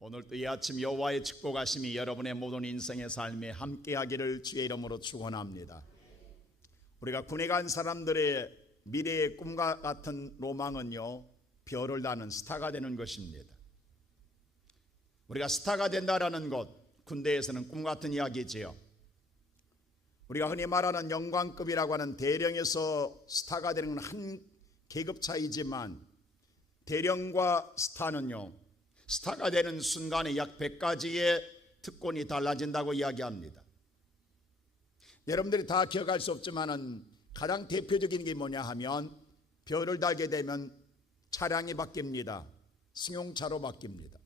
오늘도 이 아침 여호와의 축복하심이 여러분의 모든 인생의 삶에 함께하기를 주의 이름으로 축원합니다. 우리가 군에 간 사람들의 미래의 꿈과 같은 로망은요, 별을 다는 스타가 되는 것입니다. 우리가 스타가 된다라는 것, 군대에서는 꿈 같은 이야기지요. 우리가 흔히 말하는 영광급이라고 하는 대령에서 스타가 되는 건 한 계급 차이지만, 대령과 스타는요, 스타가 되는 순간에 약 100가지의 특권이 달라진다고 이야기합니다. 여러분들이 다 기억할 수 없지만 가장 대표적인 게 뭐냐 하면, 별을 달게 되면 차량이 바뀝니다. 승용차로 바뀝니다.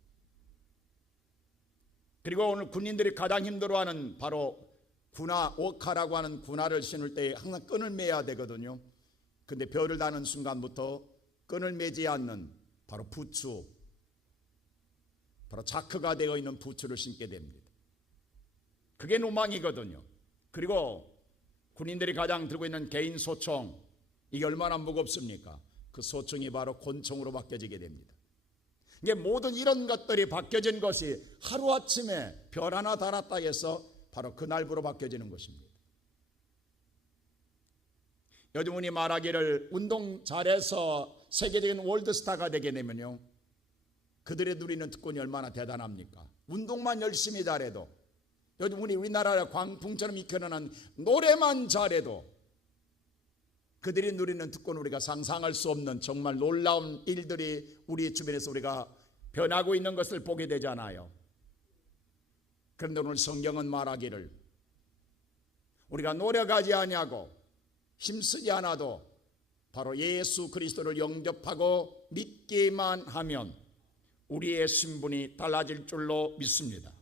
그리고 오늘 군인들이 가장 힘들어하는 바로 군화, 오카라고 하는 군화를 신을 때 항상 끈을 매야 되거든요. 근데 별을 다는 순간부터 끈을 매지 않는 바로 부츠, 바로 자크가 되어 있는 부츠를 신게 됩니다. 그게 로망이거든요. 그리고 군인들이 가장 들고 있는 개인 소총, 이게 얼마나 무겁습니까? 그 소총이 바로 권총으로 바뀌어지게 됩니다. 이게 모든 이런 것들이 바뀌어진 것이 하루아침에 별 하나 달았다 해서 바로 그날부로 바뀌어지는 것입니다. 요즘 우리 말하기를 운동 잘해서 세계적인 월드스타가 되게 되면요, 그들의 누리는 특권이 얼마나 대단합니까? 운동만 열심히 잘해도, 요즘 우리나라의 광풍처럼 이끌어나는 노래만 잘해도 그들이 누리는 특권은 우리가 상상할 수 없는 정말 놀라운 일들이 우리 주변에서 우리가 변하고 있는 것을 보게 되잖아요. 그런데 오늘 성경은 말하기를, 우리가 노력하지 아니하고 힘쓰지 않아도 바로 예수 그리스도를 영접하고 믿기만 하면 우리의 신분이 달라질 줄로 믿습니다.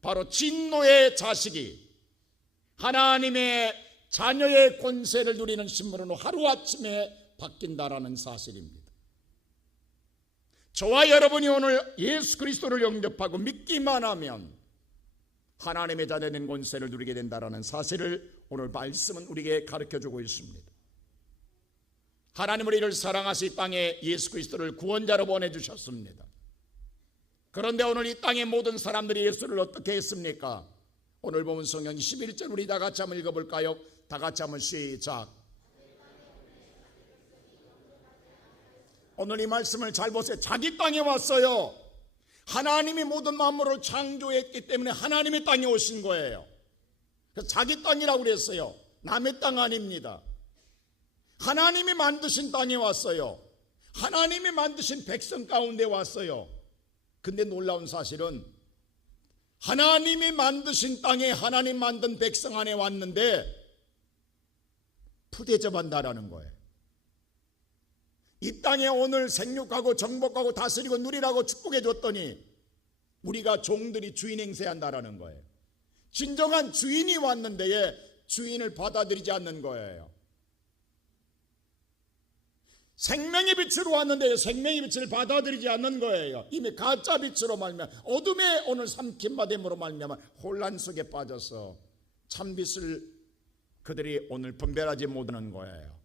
바로 진노의 자식이 하나님의 자녀의 권세를 누리는 신분으로 하루아침에 바뀐다라는 사실입니다. 저와 여러분이 오늘 예수 그리스도를 영접하고 믿기만 하면 하나님의 자녀된 권세를 누리게 된다라는 사실을 오늘 말씀은 우리에게 가르쳐주고 있습니다. 하나님은 우리를 사랑하시 이 땅에 예수 그리스도를 구원자로 보내주셨습니다. 그런데 오늘 이 땅의 모든 사람들이 예수를 어떻게 했습니까? 오늘 보면 성경 11절 우리 다 같이 한번 읽어볼까요? 다 같이 한번 시작. 오늘 이 말씀을 잘 보세요. 자기 땅에 왔어요. 하나님이 모든 만물을 창조했기 때문에 하나님의 땅에 오신 거예요. 그래서 자기 땅이라고 그랬어요. 남의 땅 아닙니다. 하나님이 만드신 땅에 왔어요. 하나님이 만드신 백성 가운데 왔어요. 근데 놀라운 사실은 하나님이 만드신 땅에 하나님 만든 백성 안에 왔는데 푸대접한다라는 거예요. 이 땅에 오늘 생육하고 정복하고 다스리고 누리라고 축복해 줬더니 우리가 종들이 주인 행세한다라는 거예요. 진정한 주인이 왔는데 주인을 받아들이지 않는 거예요. 생명의 빛으로 왔는데 생명의 빛을 받아들이지 않는 거예요. 이미 가짜 빛으로 말미암아 어둠에 오늘 삼킨 바됨으로 말미암아 혼란 속에 빠져서 참빛을 그들이 오늘 분별하지 못하는 거예요.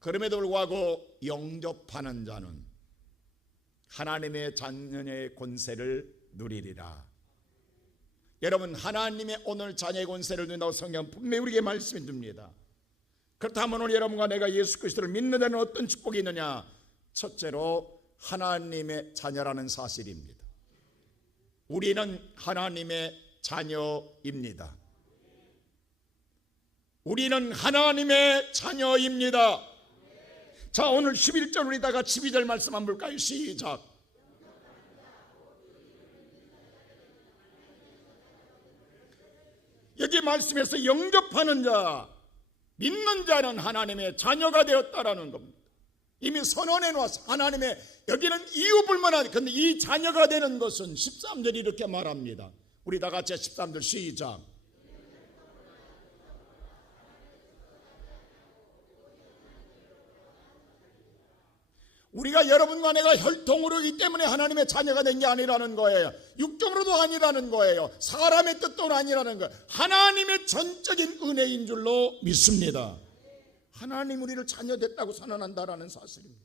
그럼에도 불구하고 영접하는 자는 하나님의 자녀의 권세를 누리리라. 여러분, 하나님의 오늘 자녀의 권세를 누린다고 성경은 분명히 우리에게 말씀해 줍니다. 그렇다면 오늘 여러분과 내가 예수 그리스도를 믿는 데는 어떤 축복이 있느냐? 첫째로 하나님의 자녀라는 사실입니다. 우리는 하나님의 자녀입니다. 우리는 하나님의 자녀입니다. 자, 오늘 11절 우리 다 같이 12절 말씀 한번 볼까요? 시작. 여기 말씀에서 영접하는 자, 믿는 자는 하나님의 자녀가 되었다라는 겁니다. 이미 선언해 놨어. 하나님의, 여기는 이유불문하지. 근데 이 자녀가 되는 것은 13절이 이렇게 말합니다. 우리 다 같이 13절 시작. 우리가 여러분과 내가 혈통으로이기 때문에 하나님의 자녀가 된 게 아니라는 거예요. 육정으로도 아니라는 거예요. 사람의 뜻도 아니라는 거예요. 하나님의 전적인 은혜인 줄로 믿습니다. 하나님 우리를 자녀 됐다고 선언한다라는 사실입니다.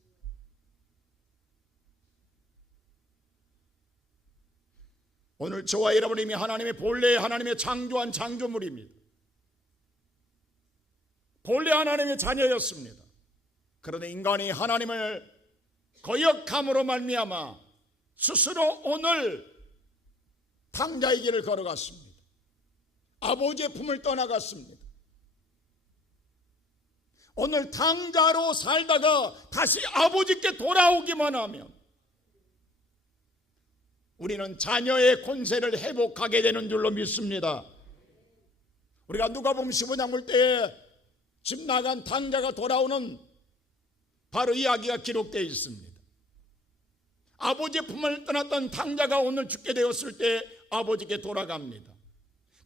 오늘 저와 여러분이 하나님의 본래 하나님의 창조한 창조물입니다. 본래 하나님의 자녀였습니다. 그런데 인간이 하나님을 거역함으로 말미암아 스스로 오늘 탕자의 길을 걸어갔습니다. 아버지의 품을 떠나갔습니다. 오늘 탕자로 살다가 다시 아버지께 돌아오기만 하면 우리는 자녀의 권세를 회복하게 되는 줄로 믿습니다. 우리가 누가복음 15장 볼 때에 집 나간 탕자가 돌아오는 바로 이야기가 기록되어 있습니다. 아버지의 품을 떠났던 탕자가 오늘 죽게 되었을 때 아버지께 돌아갑니다.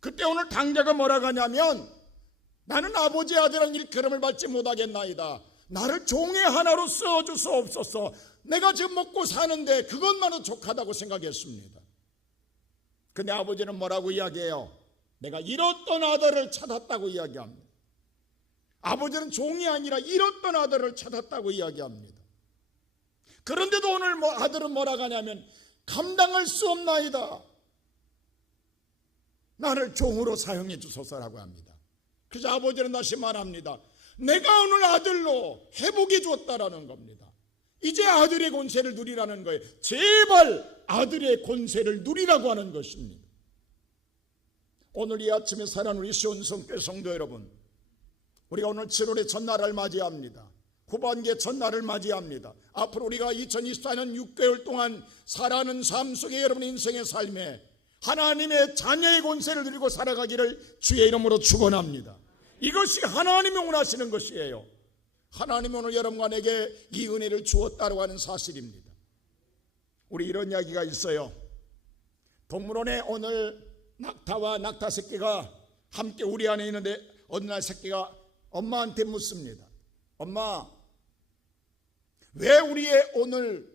그때 오늘 탕자가 뭐라고 하냐면, 나는 아버지의 아들은 이 기름을 받지 못하겠나이다. 나를 종의 하나로 써주소옵소서. 내가 지금 먹고 사는데 그것만은 족하다고 생각했습니다. 근데 아버지는 뭐라고 이야기해요? 내가 잃었던 아들을 찾았다고 이야기합니다. 아버지는 종이 아니라 잃었던 아들을 찾았다고 이야기합니다. 그런데도 오늘 아들은 뭐라고 하냐면, 감당할 수 없나이다. 나를 종으로 사용해 주소서라고 합니다. 그래서 아버지는 다시 말합니다. 내가 오늘 아들로 회복해 주었다라는 겁니다. 이제 아들의 권세를 누리라는 거예요. 제발 아들의 권세를 누리라고 하는 것입니다. 오늘 이 아침에 살아가는 우리 시온성교회 성도 여러분, 우리가 오늘 7월의 첫날을 맞이합니다. 후반기의 첫날을 맞이합니다. 앞으로 우리가 2024년 6개월 동안 살아가는 삶 속에 여러분의 인생의 삶에 하나님의 자녀의 권세를 누리고 살아가기를 주의 이름으로 축원합니다. 이것이 하나님이 원하시는 것이에요. 하나님이 오늘 여러분과 내게 이 은혜를 주었다고 하는 사실입니다. 우리 이런 이야기가 있어요. 동물원에 오늘 낙타와 낙타 새끼가 함께 우리 안에 있는데, 어느 날 새끼가 엄마한테 묻습니다. 엄마, 왜 우리의 오늘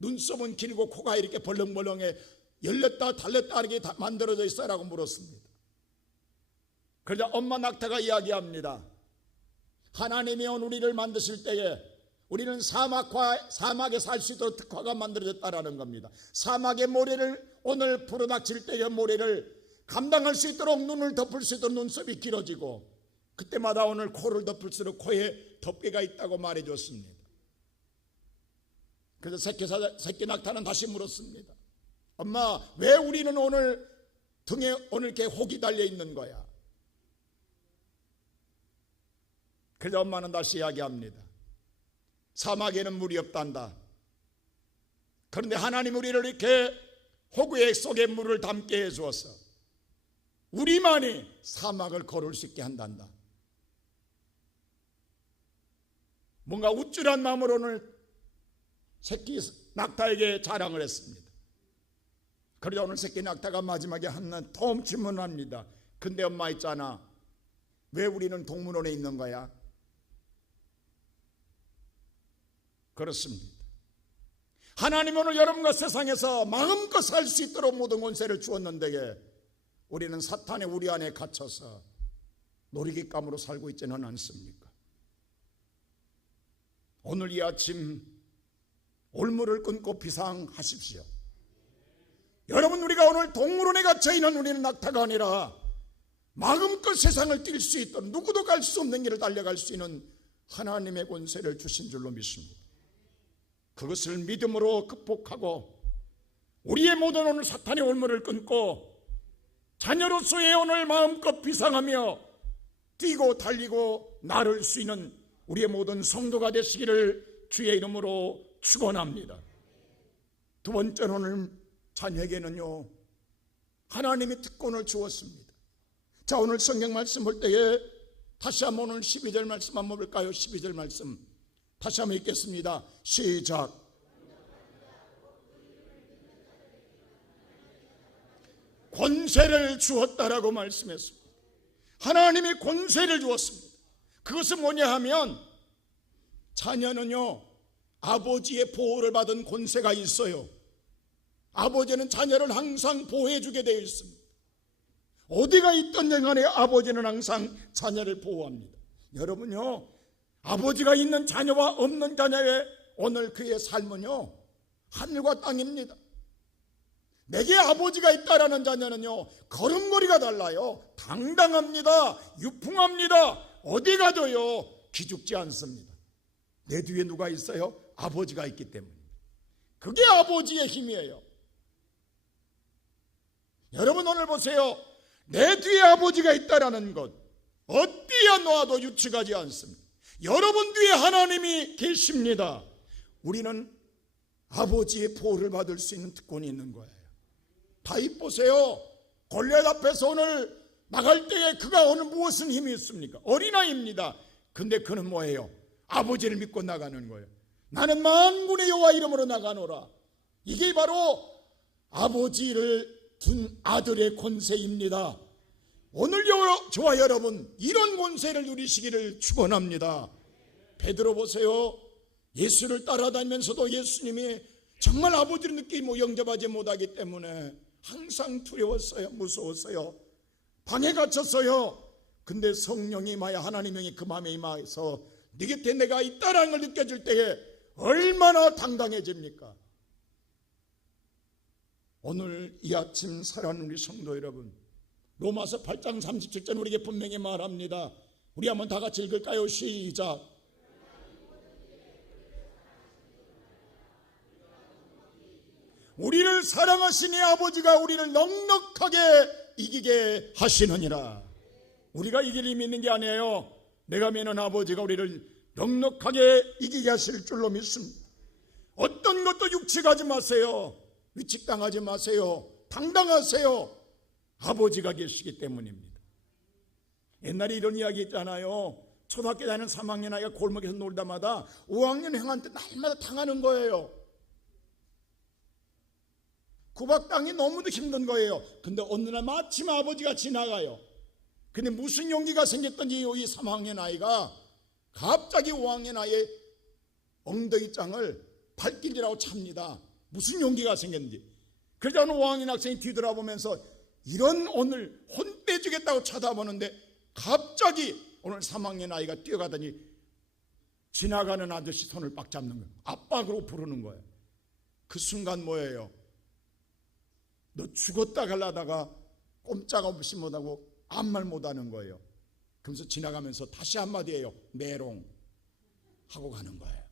눈썹은 길고 코가 이렇게 벌렁벌렁해 열렸다 달렸다 이렇게 만들어져 있어? 라고 물었습니다. 그러자 엄마 낙타가 이야기합니다. 하나님이 오늘 우리를 만드실 때에 우리는 사막에 살 수 있도록 특화가 만들어졌다라는 겁니다. 사막의 모래를 오늘 불어닥칠 때의 모래를 감당할 수 있도록, 눈을 덮을 수 있도록 눈썹이 길어지고, 그때마다 오늘 코를 덮을수록 코에 덮개가 있다고 말해줬습니다. 그래서 새끼 낙타는 다시 물었습니다. 엄마, 왜 우리는 오늘 등에 오늘 이렇게 혹이 달려 있는 거야? 그래서 엄마는 다시 이야기합니다. 사막에는 물이 없단다. 그런데 하나님 우리를 이렇게 호구의 속에 물을 담게 해주어서 우리만이 사막을 걸을 수 있게 한단다. 뭔가 우쭐한 마음으로 오늘 새끼 낙타에게 자랑을 했습니다. 그러자 오늘 새끼 낙타가 마지막에 하는 통 질문을 합니다. 근데 엄마 있잖아, 왜 우리는 동물원에 있는 거야? 그렇습니다. 하나님 오늘 여러분과 세상에서 마음껏 살 수 있도록 모든 권세를 주었는데, 우리는 사탄의 우리 안에 갇혀서 놀이기감으로 살고 있지는 않습니까? 오늘 이 아침 올무를 끊고 비상하십시오. 여러분, 우리가 오늘 동물원에 갇혀있는 우리는 낙타가 아니라 마음껏 세상을 뛸 수 있도록, 누구도 갈 수 없는 길을 달려갈 수 있는 하나님의 권세를 주신 줄로 믿습니다. 그것을 믿음으로 극복하고 우리의 모든 오늘 사탄의 올무를 끊고 자녀로서의 오늘 마음껏 비상하며 뛰고 달리고 나를 수 있는 우리의 모든 성도가 되시기를 주의 이름으로 축원합니다. 두 번째는 오늘 자녀에게는요, 하나님이 특권을 주었습니다. 자, 오늘 성경 말씀 볼 때에 다시 한번 오늘 12절 말씀 한번 볼까요? 12절 말씀 다시 한번 읽겠습니다. 시작. 권세를 주었다라고 말씀했습니다. 하나님이 권세를 주었습니다. 그것은 뭐냐 하면, 자녀는요, 아버지의 보호를 받은 권세가 있어요. 아버지는 자녀를 항상 보호해 주게 되어 있습니다. 어디가 있던 간에 아버지는 항상 자녀를 보호합니다. 여러분요, 아버지가 있는 자녀와 없는 자녀의 오늘 그의 삶은요, 하늘과 땅입니다. 내게 아버지가 있다라는 자녀는요, 걸음걸이가 달라요. 당당합니다. 유풍합니다. 어디 가도요 기죽지 않습니다. 내 뒤에 누가 있어요? 아버지가 있기 때문입니다. 그게 아버지의 힘이에요. 여러분 오늘 보세요. 내 뒤에 아버지가 있다라는 것 어디에 놓아도 유치하지 않습니다. 여러분 뒤에 하나님이 계십니다. 우리는 아버지의 보호를 받을 수 있는 특권이 있는 거예요. 다윗 보세요. 골리앗 앞에서 오늘 나갈 때에 그가 오늘 무엇은 힘이 있습니까? 어린아이입니다. 근데 그는 뭐예요? 아버지를 믿고 나가는 거예요. 나는 만군의 여호와 이름으로 나가노라. 이게 바로 아버지를 둔 아들의 권세입니다. 오늘 저와 여러분 이런 권세를 누리시기를 축원합니다. 베드로 보세요. 예수를 따라다니면서도 예수님이 정말 아버지를 느끼고 영접하지 못하기 때문에 항상 두려웠어요. 무서웠어요. 방에 갇혔어요. 근데 성령이 임하여 하나님의 영이 그 마음에 임하여서 네 곁에 내가 있다라는 걸 느껴질 때에 얼마나 당당해집니까? 오늘 이 아침 사랑하는 우리 성도 여러분, 로마서 8장 37절 우리에게 분명히 말합니다. 우리 한번 다 같이 읽을까요? 시작. 우리를 사랑하시니 아버지가 우리를 넉넉하게 이기게 하시느니라. 우리가 이길 힘이 있는 게 아니에요. 내가 믿는 아버지가 우리를 넉넉하게 이기게 하실 줄로 믿습니다. 어떤 것도 육치하지 마세요. 위축당하지 마세요. 당당하세요. 아버지가 계시기 때문입니다. 옛날에 이런 이야기 있잖아요. 초등학교 다니는 3학년 아이가 골목에서 놀다마다 5학년 형한테 날마다 당하는 거예요. 구박당이 너무도 힘든 거예요. 근데 어느 날 마침 아버지가 지나가요. 근데 무슨 용기가 생겼던지 이 3학년 아이가 갑자기 5학년 아이의 엉덩이장을 발길이라고 찹니다. 무슨 용기가 생겼는지. 그러자 어느 5학년 학생이 뒤돌아보면서 이런 오늘 혼 빼주겠다고 쳐다보는데 갑자기 오늘 3학년 아이가 뛰어가더니 지나가는 아저씨 손을 빡 잡는 거예요. 아빠로 부르는 거예요. 그 순간 뭐예요? 너 죽었다 갈라다가 꼼짝없이 못하고 아무 말 못하는 거예요. 그러면서 지나가면서 다시 한마디 해요. 메롱 하고 가는 거예요.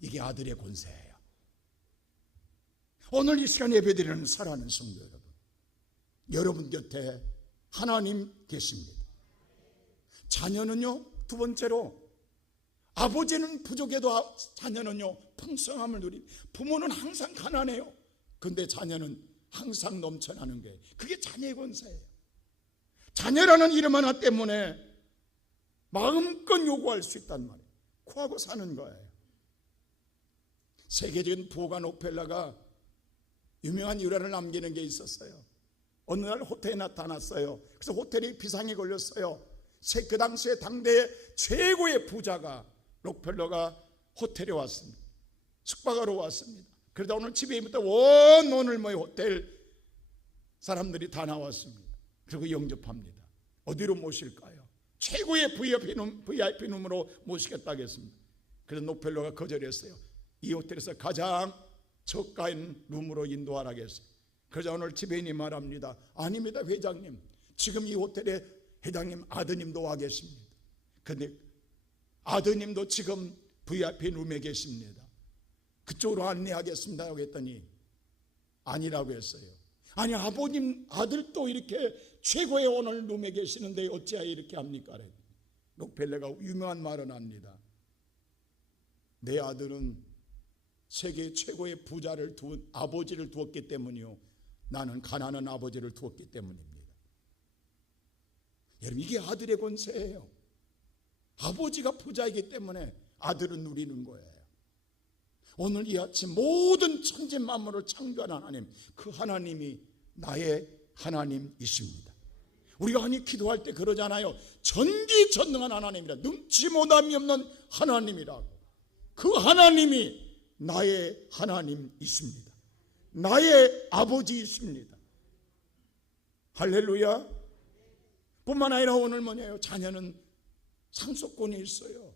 이게 아들의 권세예요. 오늘 이 시간 예배드리는 사랑하는 성도 여러분, 여러분 곁에 하나님 계십니다. 자녀는요, 두 번째로 아버지는 부족해도 자녀는요 풍성함을 누립니다. 부모는 항상 가난해요. 근데 자녀는 항상 넘쳐나는 거예요. 그게 자녀의 권세예요. 자녀라는 이름 하나 때문에 마음껏 요구할 수 있단 말이에요. 구하고 사는 거예요. 세계적인 부호가 록펠러가 유명한 일화를 남기는 게 있었어요. 어느 날 호텔에 나타났어요. 그래서 호텔이 비상에 걸렸어요. 그 당시에 당대의 최고의 부자가 록펠러가 호텔에 왔습니다. 숙박하러 왔습니다. 그러다 오늘 집에 있다 온 오늘 호텔 사람들이 다 나왔습니다. 그리고 영접합니다. 어디로 모실까요? 최고의 VIP 룸으로 모시겠다고 했습니다. 그래서 록펠러가 거절했어요. 이 호텔에서 가장 저가인 룸으로 인도하라고 했어요. 그러자 오늘 지배인이 말합니다. 아닙니다 회장님, 지금 이 호텔에 회장님 아드님도 와 계십니다. 그런데 아드님도 지금 VIP 룸에 계십니다. 그쪽으로 안내하겠습니다 라고 했더니 아니라고 했어요. 아니 아버님 아들도 이렇게 최고의 오늘 룸에 계시는데 어찌하여 이렇게 합니까? 록펠러가 유명한 말은 합니다. 내 아들은 세계 최고의 부자를 둔 아버지를 두었기 때문이요, 나는 가난한 아버지를 두었기 때문입니다. 여러분 이게 아들의 권세예요. 아버지가 부자이기 때문에 아들은 누리는 거예요. 오늘 이 아침 모든 천지 만물을 창조한 하나님, 그 하나님이 나의 하나님이십니다. 우리가 흔히 기도할 때 그러잖아요. 전지전능한 하나님이라, 능치 못함이 없는 하나님이라고. 그 하나님이 나의 하나님이십니다. 나의 아버지이십니다. 할렐루야. 뿐만 아니라 오늘 뭐냐요? 자녀는 상속권이 있어요.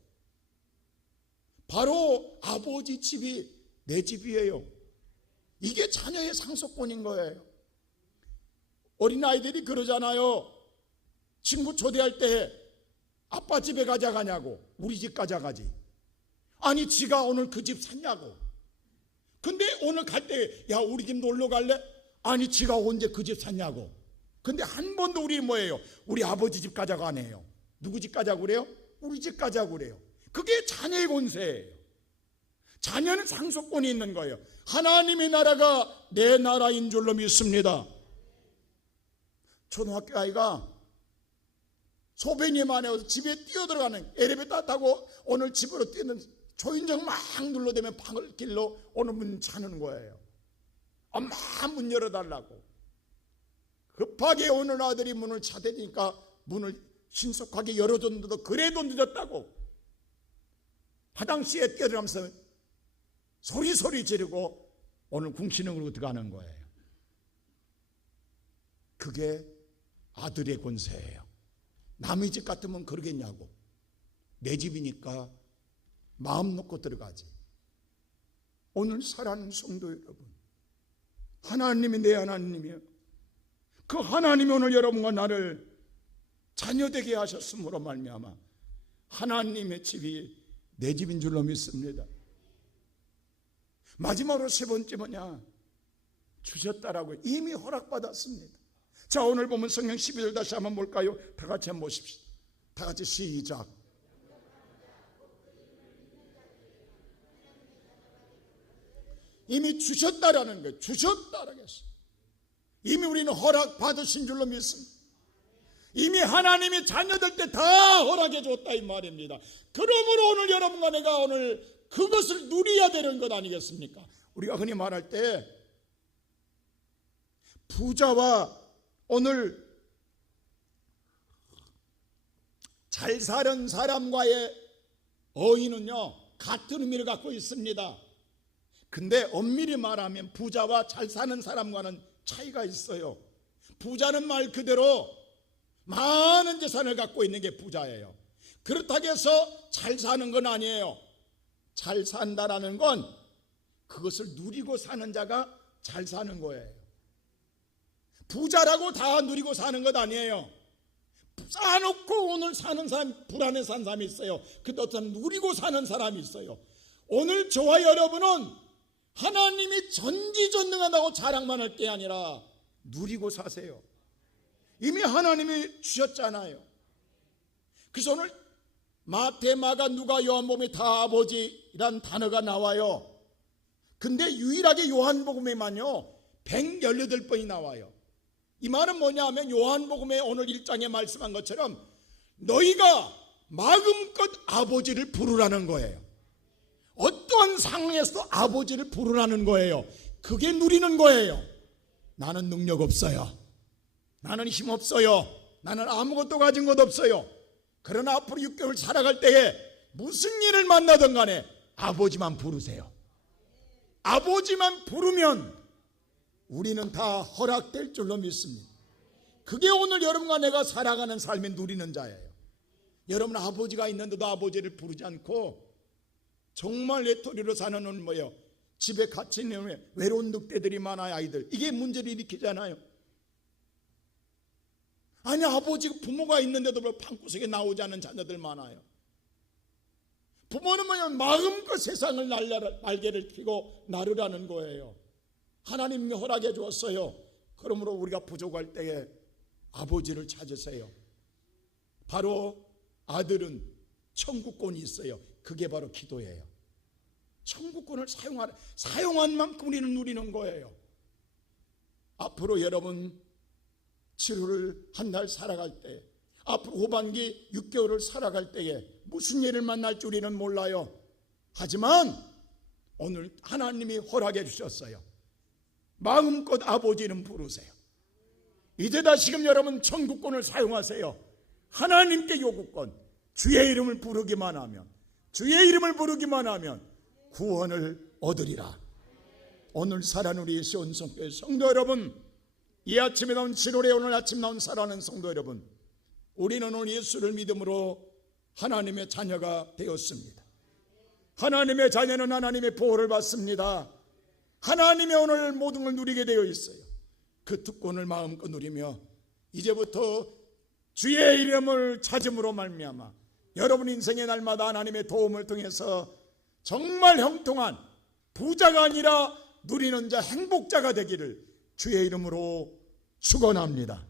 바로 아버지 집이 내 집이에요. 이게 자녀의 상속권인 거예요. 어린아이들이 그러잖아요. 친구 초대할 때 아빠 집에 가자 가냐고. 우리 집 가자 가지. 아니 지가 오늘 그 집 샀냐고. 근데 오늘 갈 때 야 우리 집 놀러 갈래? 아니 지가 언제 그 집 샀냐고. 근데 한 번도 우리 뭐예요? 우리 아버지 집 가자고 안 해요. 누구 집 가자고 그래요? 우리 집 가자고 그래요. 그게 자녀의 권세예요. 자녀는 상속권이 있는 거예요. 하나님의 나라가 내 나라인 줄로 믿습니다. 초등학교 아이가 소변이 많아서 집에 뛰어들어가는, 엘리베이터 타고 오늘 집으로 뛰는 초인종 막 눌러대면 방을 길로 오는 문 찾는 거예요. 엄마 문 열어달라고. 급하게 오는 아들이 문을 차대니까 문을 신속하게 열어줬는데도 그래도 늦었다고 화장실에 뛰어들어가면서 소리 지르고 오늘 궁시렁으로 들어가는 거예요. 그게 아들의 권세예요. 남의 집 같으면 그러겠냐고. 내 집이니까 마음 놓고 들어가지. 오늘 사랑하는 성도 여러분, 하나님이 내 하나님이에요. 그 하나님이 오늘 여러분과 나를 자녀되게 하셨으므로 말미암아 하나님의 집이 내 집인 줄로 믿습니다. 마지막으로 세 번째 뭐냐? 주셨다라고요. 이미 허락받았습니다. 자, 오늘 보면 성경 12절 다시 한번 볼까요? 다 같이 한번 보십시오. 다 같이 시작. 이미 주셨다라는 거예요. 주셨다라고 했어요. 이미 우리는 허락받으신 줄로 믿습니다. 이미 하나님이 자녀될 때 다 허락해 줬다 이 말입니다. 그러므로 오늘 여러분과 내가 오늘 그것을 누려야 되는 것 아니겠습니까? 우리가 흔히 말할 때 부자와 오늘 잘 사는 사람과의 어휘는요 같은 의미를 갖고 있습니다. 근데 엄밀히 말하면 부자와 잘 사는 사람과는 차이가 있어요. 부자는 말 그대로 많은 재산을 갖고 있는 게 부자예요. 그렇다고 해서 잘 사는 건 아니에요. 잘 산다라는 건 그것을 누리고 사는 자가 잘 사는 거예요. 부자라고 다 누리고 사는 것 아니에요. 쌓아놓고 오늘 사는 사람, 불안해 사는 사람이 있어요. 근데 어떤 누리고 사는 사람이 있어요. 오늘 저와 여러분은 하나님이 전지전능하다고 자랑만 할 게 아니라 누리고 사세요. 이미 하나님이 주셨잖아요. 그래서 오늘 마태, 마가, 누가, 요한복음에 다 아버지란 단어가 나와요. 근데 유일하게 요한복음에만요 118번이 나와요. 이 말은 뭐냐 하면 요한복음에 오늘 1장에 말씀한 것처럼 너희가 마음껏 아버지를 부르라는 거예요. 어떠한 상황에서도 아버지를 부르라는 거예요. 그게 누리는 거예요. 나는 능력 없어요. 나는 힘 없어요. 나는 아무것도 가진 것 없어요. 그러나 앞으로 6개월 살아갈 때에 무슨 일을 만나든 간에 아버지만 부르세요. 아버지만 부르면 우리는 다 허락될 줄로 믿습니다. 그게 오늘 여러분과 내가 살아가는 삶에 누리는 자예요. 여러분 아버지가 있는데도 아버지를 부르지 않고 정말 외톨이로 사는 건 뭐예요? 집에 갇혀 있는 외로운 늑대들이 많아요. 아이들. 이게 문제를 일으키잖아요. 아니 아버지 부모가 있는데도 방구석에 나오지 않는 자녀들 많아요. 부모는 뭐냐 마음껏 세상을 날개를 펴고 나르라는 거예요. 하나님이 허락해 주었어요. 그러므로 우리가 부족할 때에 아버지를 찾으세요. 바로 아들은 천국권이 있어요. 그게 바로 기도예요. 천국권을 사용한 만큼 우리는 누리는 거예요. 앞으로 여러분 7월을 한 달 살아갈 때, 앞으로 후반기 6개월을 살아갈 때에 무슨 일을 만날지 우리는 몰라요. 하지만 오늘 하나님이 허락해 주셨어요. 마음껏 아버지는 부르세요. 이제 다시금 여러분 천국권을 사용하세요. 하나님께 요구권, 주의 이름을 부르기만 하면, 주의 이름을 부르기만 하면 구원을 얻으리라. 오늘 살아는 우리 시온성교회 성도 여러분, 이 아침에 나온 7월에 오늘 아침 나온 사랑하는 성도 여러분, 우리는 오늘 예수를 믿음으로 하나님의 자녀가 되었습니다. 하나님의 자녀는 하나님의 보호를 받습니다. 하나님의 오늘 모든 걸 누리게 되어 있어요. 그 특권을 마음껏 누리며 이제부터 주의 이름을 찾음으로 말미암아 여러분 인생의 날마다 하나님의 도움을 통해서 정말 형통한 부자가 아니라 누리는 자 행복자가 되기를 주의 이름으로 축원합니다.